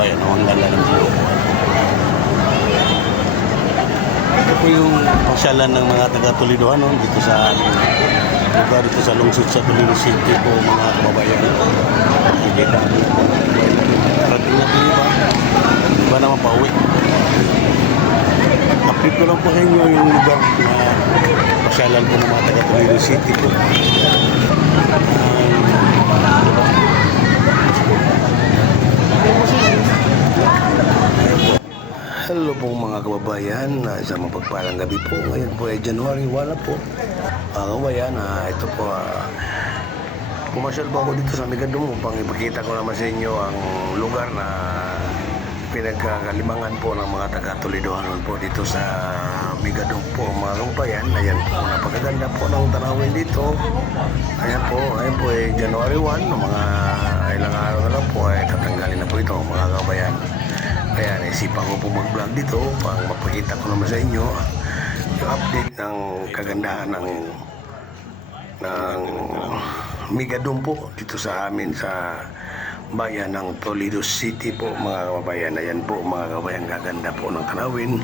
kababayan. Ang ganda ng view. Ito po yung pasyalan ng mga taga-Toledoano dito sa lugar dito sa lungsod sa Toledo City po mga kababayan. Nakikita natin po. Parating natin iba naman pauwi. Update ko lang po sa inyo yung lugar na pasyalan po ng mga taga-Toledo City po. Hello po mga kababayan, isang mapagpalang gabi po. Ngayon po ay January 1 po. Kababayan, ito po, pumasyal po ako dito sa Migadum upang ipakita ko naman sa inyo ang lugar na pinagkakalimangan po ng mga taga-Toledoano po dito sa Migadum po mga kababayan. Ayan po, napakaganda po ng tanawin dito. Ayan po ay January 1, mga ilang araw na lang po ay tatanggalin na po ito mga kababayan. Kaya naisipan ko po mag-vlog dito upang mapakita ko naman sa inyo yung update ng kagandahan ng Migadum po dito sa amin sa bayan ng Toledo City po mga kababayan. Ayan po mga kababayan, gaganda po ng tanawin.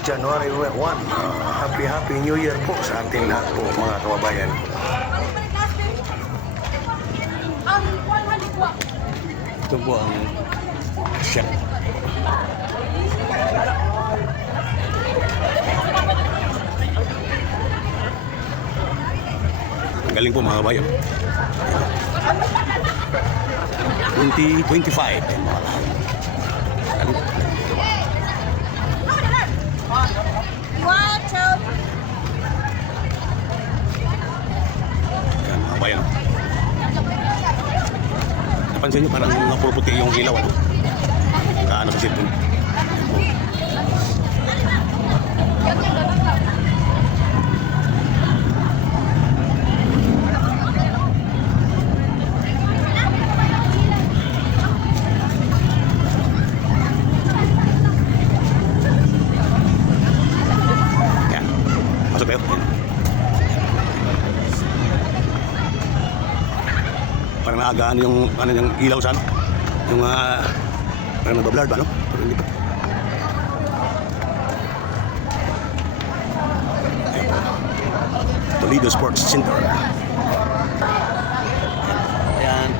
January 1, happy New Year po sa ating lahat po mga kababayan. Ito po ang shop. Ang galing po mga kabayan. 2025 yan mga lahat. Yan mga kabayan. Napansin nyo parang napuputi yung ilaw, ano? Kaano kasi po. Yan. Masok kayo. Parang naagaan yung ano yung ilaw sa ano. Yung parang nagbablard ba, no? Parang hindi pa. Toledo Sports Center. Ayan.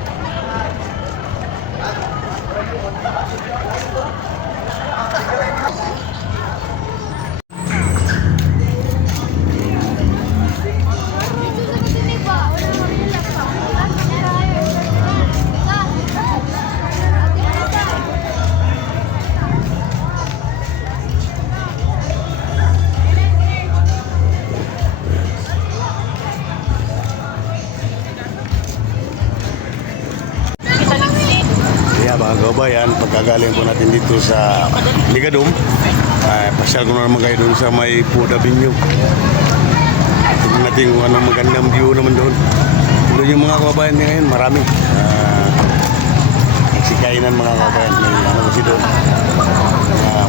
Mga kababayan, pagkagaling po natin dito sa Migadum, pasyal ko na naman kayo doon sa may Food Avenue. Tignan natin kung anong magandang view naman doon. Doon yung mga kababayan ngayon, marami. Nagsikainan mga kababayan. May ano kasi doon.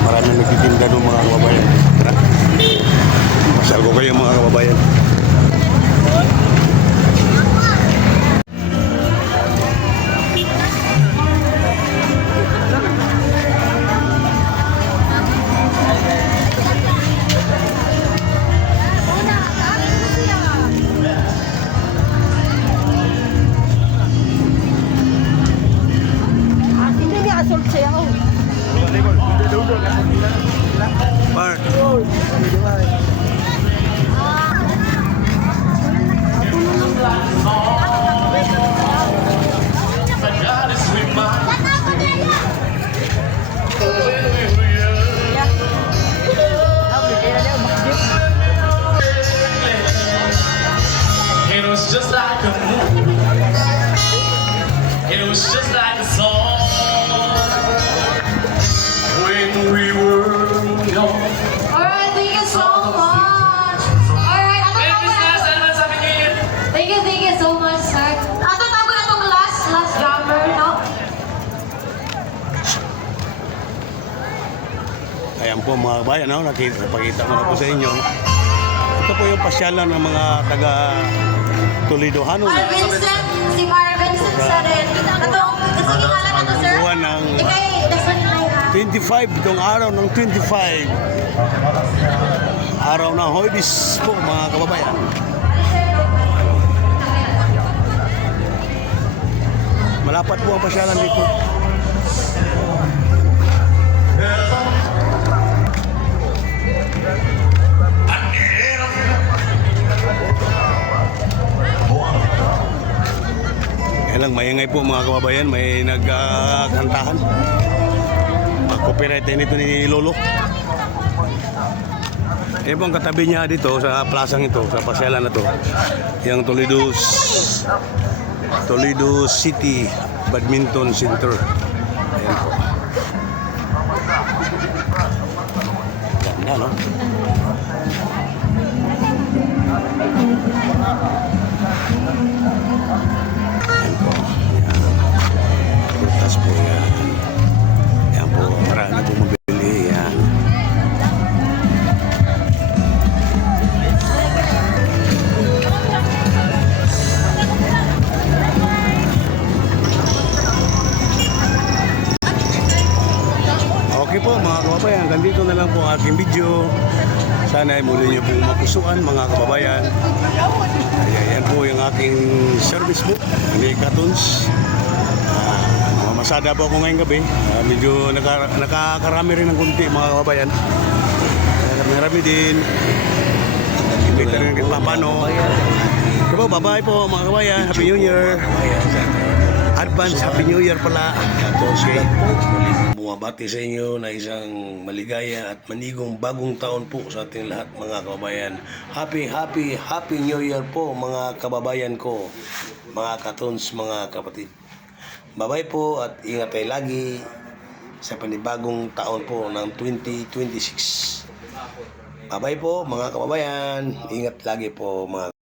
Marami nagtitinda doon mga kababayan. Tara, pasyal ko kayo mga kababayan. It was just like a movie. It was just like a song when we were young. Alright, thank you so much. Alright, ano Merry Christmas, Advance Happy New Year. Thank you so much, sir. Ano tawag na itong last drummer, no? Ayan po mga kabayan, no? Nakipagkita ko na po sa inyo. Ito po yung pasyalan ng mga taga Toledoano. Vincent, si Vincent sa rin. Ito, kasi ngalan na to, sir. Buwan ng Ikay, 25 itong araw ng 25. Araw ng Huwebes po mga kababayan. Malapat po ang pasyalan dito. Kaya lang, maingay po mga kababayan, may nagkantahan. Mag-copyright nito ni Lolo. Yan po ang katabi niya dito sa plasang ito, sa pasyalan na to. Yung Toledo City Badminton Center. Ayan po. Ganda, no? Ayan po. Ayan. Prutas po yan. Ayan po. Marami po mabili. Ayan. Okay po mga kababayan, hanggang dito na lang po ang aking video. Sana ay muli niyo pong mapusuan mga kababayan. Ayan po yung aking service book ni Katuns. Mamasada po ako ngayong gabi. Medyo nakakarami rin ng kunti mga kababayan. Marami din. Hindi ka rin paano. So po, bye-bye po mga kababayan. Happy New Year. Advance Happy New Year pala. Okay. Bumabati sa inyo na isang maligaya at manigong bagong taon po sa ating lahat mga kababayan. Happy New Year po mga kababayan ko, mga Katuns, mga kapatid. Bye-bye po at ingat kayo lagi sa panibagong taon po ng 2026. Bye-bye po mga kababayan. Ingat lagi po mga